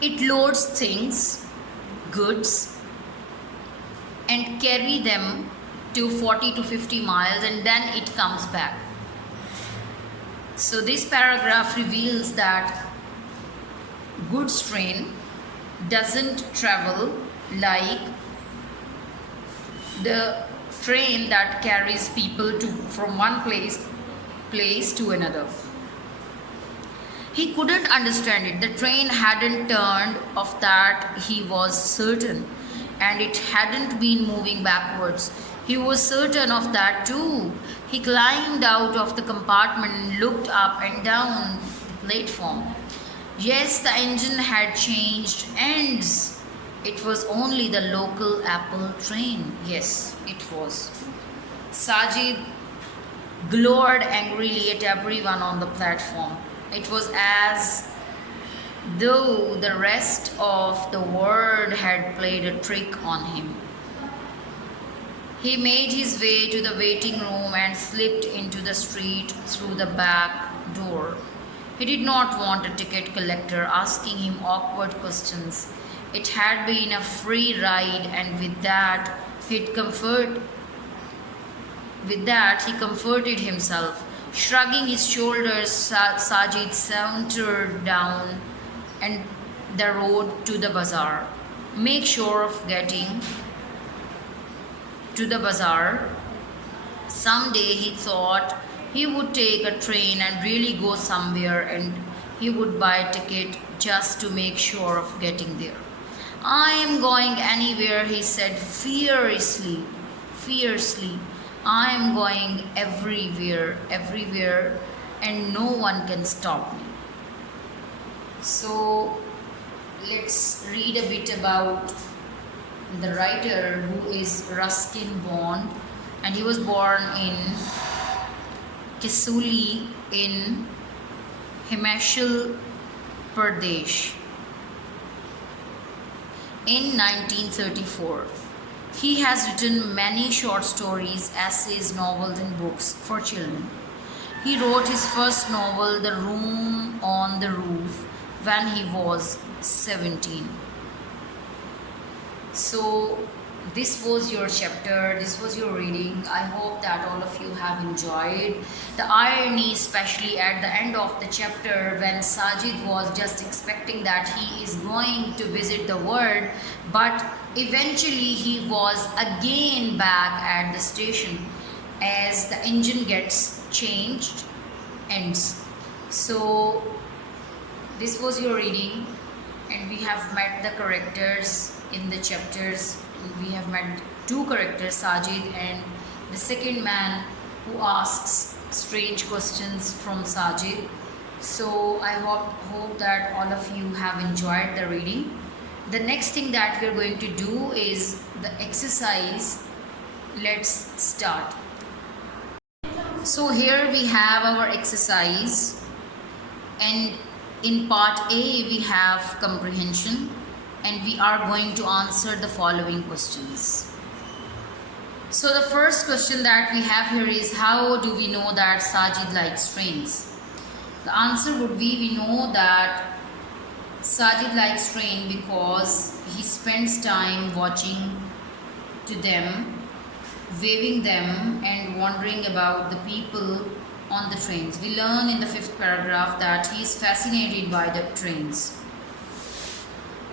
It loads things, goods, and carry them to 40 to 50 miles and then it comes back. So this paragraph reveals that goods train doesn't travel like the train that carries people from one place to another. He couldn't understand it. The train hadn't turned, of that he was certain, and it hadn't been moving backwards. He was certain of that too. He climbed out of the compartment and looked up and down the platform. Yes, the engine had changed ends. It was only the local Apple train. Yes, it was. Sajid glowered angrily at everyone on the platform. It was as though the rest of the world had played a trick on him. He made his way to the waiting room and slipped into the street through the back door. He did not want a ticket collector asking him awkward questions. It had been a free ride, and with that he comforted himself. Shrugging his shoulders, Sajid sauntered down and the road to the bazaar. Make sure of getting to the bazaar. Someday he thought he would take a train and really go somewhere, and he would buy a ticket just to make sure of getting there. I am going anywhere, he said fiercely. I am going everywhere, and no one can stop me. So let's read a bit about the writer, who is Ruskin Bond, and he was born in Kisuli in Himachal Pradesh in 1934. He has written many short stories, essays, novels, and books for children. He wrote his first novel, The Room on the Roof, when he was 17. So this was your chapter, this was your reading. I hope that all of you have enjoyed. The irony, especially at the end of the chapter, when Sajid was just expecting that he is going to visit the world, but eventually he was again back at the station as the engine gets changed, ends. So this was your reading, and we have met the characters in the chapters. We have met two characters, Sajid and the second man who asks strange questions from Sajid. So I hope that all of you have enjoyed the reading. The next thing that we are going to do is the exercise. Let's start. So here we have our exercise, and in part A we have comprehension, and we are going to answer the following questions. So the first question that we have here is, how do we know that Sajid likes trains? The answer would be, we know that Sajid likes train because he spends time watching to them, waving them, and wondering about the people on the trains. We learn in the 5th paragraph that he is fascinated by the trains.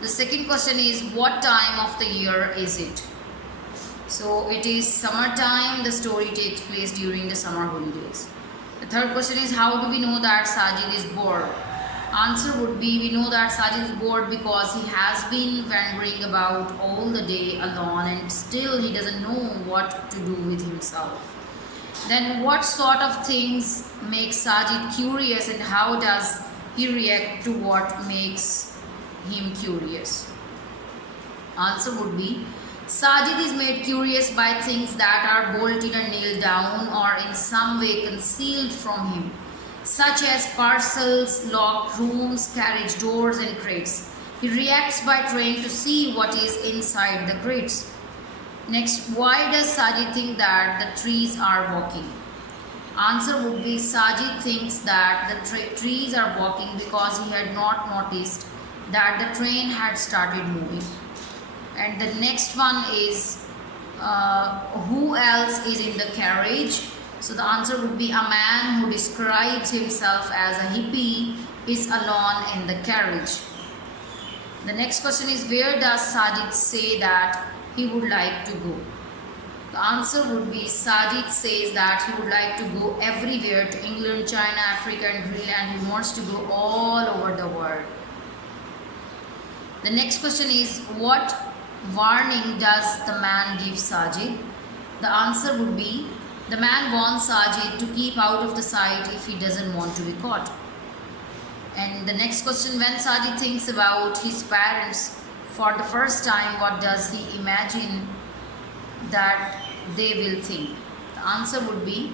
The second question is, what time of the year is it? So it is summertime. The story takes place during the summer holidays. The third question is, how do we know that Sajid is bored? Answer would be, we know that Sajid is bored because he has been wandering about all the day alone and still he doesn't know what to do with himself. Then what sort of things make Sajid curious, and how does he react to what makes him curious? Answer would be, Sajid is made curious by things that are bolted and nailed down or in some way concealed from him, such as parcels, locked rooms, carriage doors, and crates. He reacts by trying to see what is inside the crates. Next, why does Sajid think that the trees are walking? Answer would be, Sajid thinks that the trees are walking because he had not noticed that the train had started moving. And the next one is who else is in the carriage? So the answer would be a man who describes himself as a hippie is alone in the carriage. The next question is where does Sajid say that he would like to go? The answer would be Sajid says that he would like to go everywhere, to England, China, Africa and Greenland. He wants to go all over the world. The next question is what warning does the man give Sajid? The answer would be the man warns Sajid to keep out of the sight if he doesn't want to be caught. And the next question, when Sajid thinks about his parents for the first time, what does he imagine that they will think? The answer would be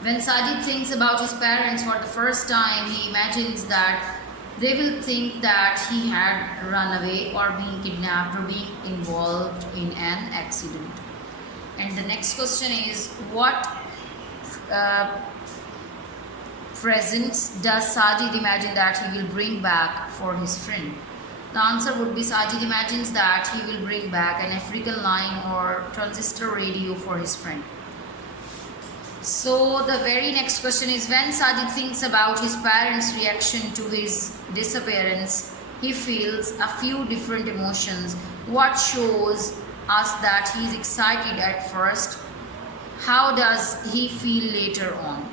when Sajid thinks about his parents for the first time, he imagines that they will think that he had run away or been kidnapped or being involved in an accident. And the next question is what presents does Sajid imagine that he will bring back for his friend? The answer would be Sajid imagines that he will bring back an African line or transistor radio for his friend. So the very next question is when Sajid thinks about his parents' reaction to his disappearance, he feels a few different emotions. What shows us that he is excited at first? How does he feel later on?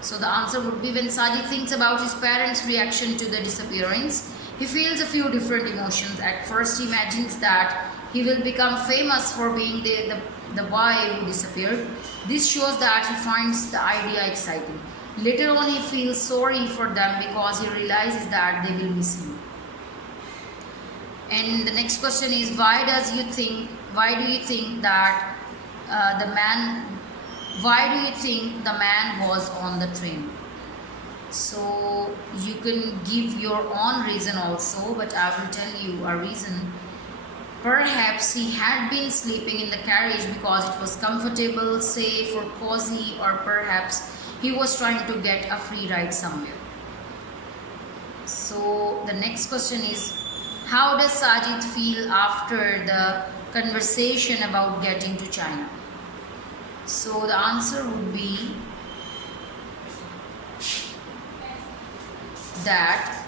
So the answer would be when Sajid thinks about his parents' reaction to the disappearance, he feels a few different emotions. At first he imagines that he will become famous for being the boy who disappeared. This shows that he finds the idea exciting. Later on he feels sorry for them because he realizes that they will miss him. And the next question is why do you think that why do you think the man was on the train? So you can give your own reason also, but I will tell you a reason. Perhaps he had been sleeping in the carriage because it was comfortable, safe or cozy, or perhaps he was trying to get a free ride somewhere. So the next question is how does Sajid feel after the conversation about getting to China? So the answer would be that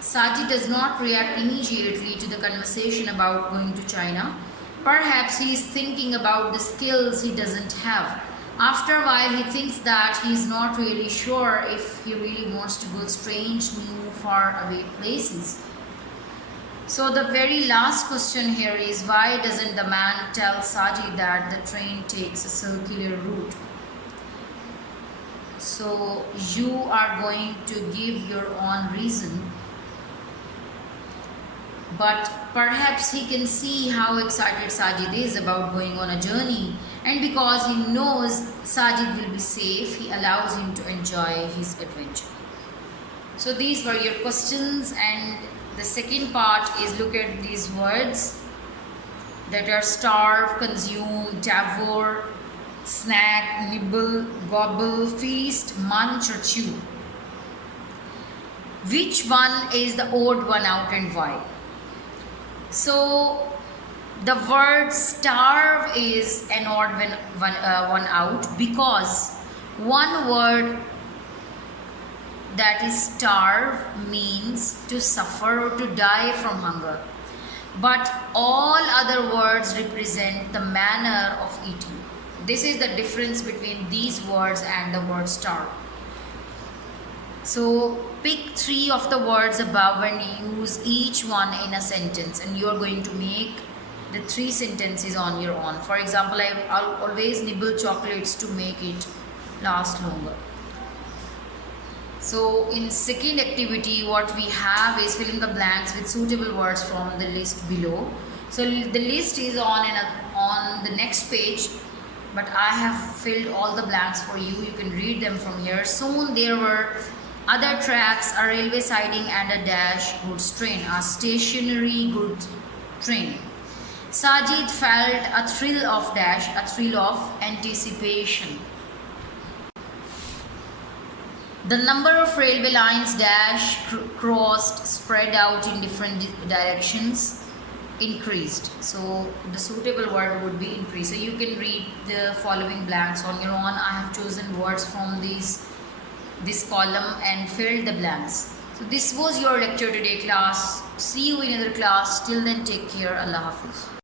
Sajid does not react immediately to the conversation about going to China. Perhaps he is thinking about the skills he doesn't have. After a while he thinks that he is not really sure if he really wants to go strange, new, far away places. So the very last question here is why doesn't the man tell Sajid that the train takes a circular route? So you are going to give your own reason, but perhaps he can see how excited Sajid is about going on a journey, and because he knows Sajid will be safe, he allows him to enjoy his adventure. So these were your questions, and the second part is look at these words that are starve, consume, devour, snack, nibble, gobble, feast, munch or chew. Which one is the odd one out and why? So the word starve is an odd one out because one word that is starve means to suffer or to die from hunger, but all other words represent the manner of eating. This is the difference between these words and the word starve. So pick 3 of the words above and use each one in a sentence, and you are going to make the 3 sentences on your own. For example, I'll always nibble chocolates to make it last longer. So in second activity, what we have is fill in the blanks with suitable words from the list below. So the list is on the next page, but I have filled all the blanks for you. You can read them from here. Soon there were other tracks, a railway siding and a dash goods train, a stationary goods train. Sajid felt a thrill of anticipation. The number of railway lines crossed, spread out in different directions, increased. So the suitable word would be increase. So you can read the following blanks on your own. I have chosen words from this column and filled the blanks. So this was your lecture today, class. See you in another class. Till then, take care. Allah Hafiz.